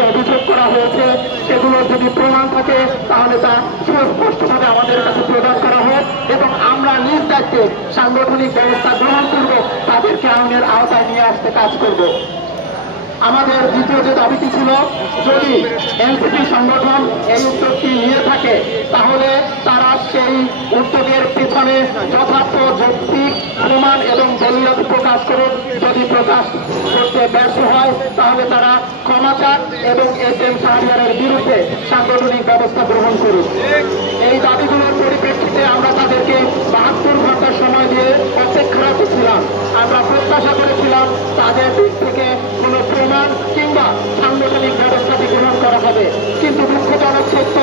যে অভিযোগ করা হয়েছে সেগুলোর যদি প্রমাণ থাকে তাহলে তা সুস্পষ্টভাবে আমাদের কাছে প্রদান করা হোক এবং আমরা নিজ দায়িত্বে সাংগঠনিক ব্যবস্থা গ্রহণ করব, তাদেরকে আইনের আওতায় নিয়ে আসতে কাজ করব। আমাদের দ্বিতীয় যে দাবিটি ছিল, যদি এনসিপি সংগঠন এই উদ্যোগটি নিয়ে থাকে তাহলে তারা সেই উদ্যোগের পিছনে যথার্থ যৌক্তিক প্রমাণ এবং দলিল প্রকাশ করুক। যদি প্রকাশ করতে ব্যর্থ হয় তাহলে তারা ক্ষমা চান এবং SM শাহরিয়ারের বিরুদ্ধে সাংগঠনিক ব্যবস্থা গ্রহণ করুক। এই দাবিগুলোর পরিপ্রেক্ষিতে আমরা তাদেরকে 72 ঘন্টা সময় দিয়ে অপেক্ষারত ছিলাম। আমরা প্রত্যাশা করেছিলাম তাদের দিক থেকে কোনো প্রমাণ কিংবা সাংগঠনিক ব্যবস্থাটি গ্রহণ করা হবে, কিন্তু দুঃখজনক সত্য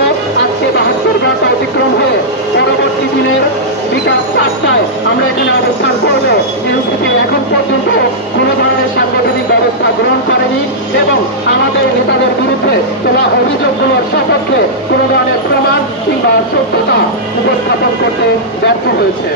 আজকে 72 ঘন্টা অতিক্রম হয়ে পরবর্তী দিনের বিকাল 4টায় আমরা এখানে অবস্থান করলে এনসিপি এখন পর্যন্ত কোনো ধরনের সাংগঠনিক ব্যবস্থা গ্রহণ করেনি এবং আমাদের নেতাদের বিরুদ্ধে তোলা অভিযোগগুলোর সপক্ষে কোনো ধরনের প্রমাণ কিংবা সত্যতা উপস্থাপন করতে ব্যর্থ হয়েছে।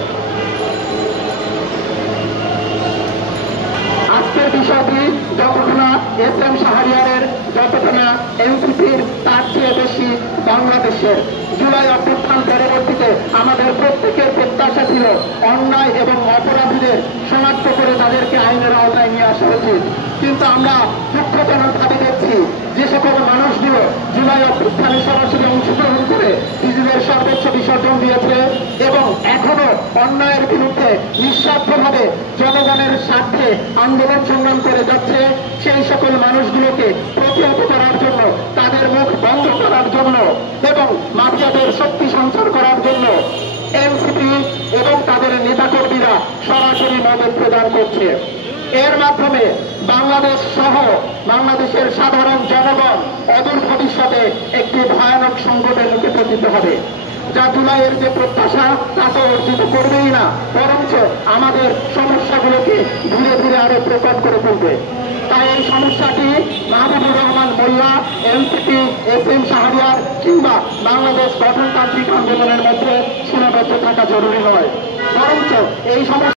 আজকের বিষয়টি যতটা না SM শাহরিয়ারের, যতটা না এনসিপির, তার চেয়ে বেশি বাংলাদেশের। জুলাই অভ্যুত্থান পরবর্তীতে আমাদের প্রত্যেকের প্রত্যাশা ছিল অন্যায় এবং অপরাধীদের শনাক্ত করে তাদেরকে আইনের আওতায় নিয়ে আসা উচিত, কিন্তু আমরা দুঃখজনকভাবে দেখছি যে সকল মানুষগুলো জুলাই অভ্যুত্থানে সরাসরি অংশগ্রহণ করে নিজেদের সর্বোচ্চ বিসর্জন দিয়েছে এবং এখনো অন্যায়ের বিরুদ্ধে নিঃস্বার্থভাবে জনগণের স্বার্থে আন্দোলন সংগ্রাম করে যাচ্ছে, সেই সকল মানুষগুলোকে প্রতিহত করার জন্য, তাদের মুখ বন্ধ করার জন্য এবং মাফিয়াদের শক্তি সঞ্চার করার জন্য এনসিপি এবং তাদের নেতাকর্মীরা সরাসরি মদত প্রদান করছে। এর মাধ্যমে বাংলাদেশ সহ বাংলাদেশের সাধারণ জনগণ অদূর ভবিষ্যতে একটি ভয়ানক সংকটের মুখে পতিত হবে, যা জুলাইয়ের যে প্রত্যাশা তা তো অর্জিত করবেই না, বরঞ্চ আমাদের সমস্যাগুলোকে ধীরে ধীরে আরো প্রকট করে তুলবে। তাই এই সমস্যাটি মাহবুবুর রহমান মোল্লা, এনসিপি, SM শাহরিয়ার কিংবা বাংলাদেশ গঠনতান্ত্রিক আন্দোলনের মধ্যে সীমাবদ্ধ থাকা জরুরি নয়, বরঞ্চ এই সমস্যা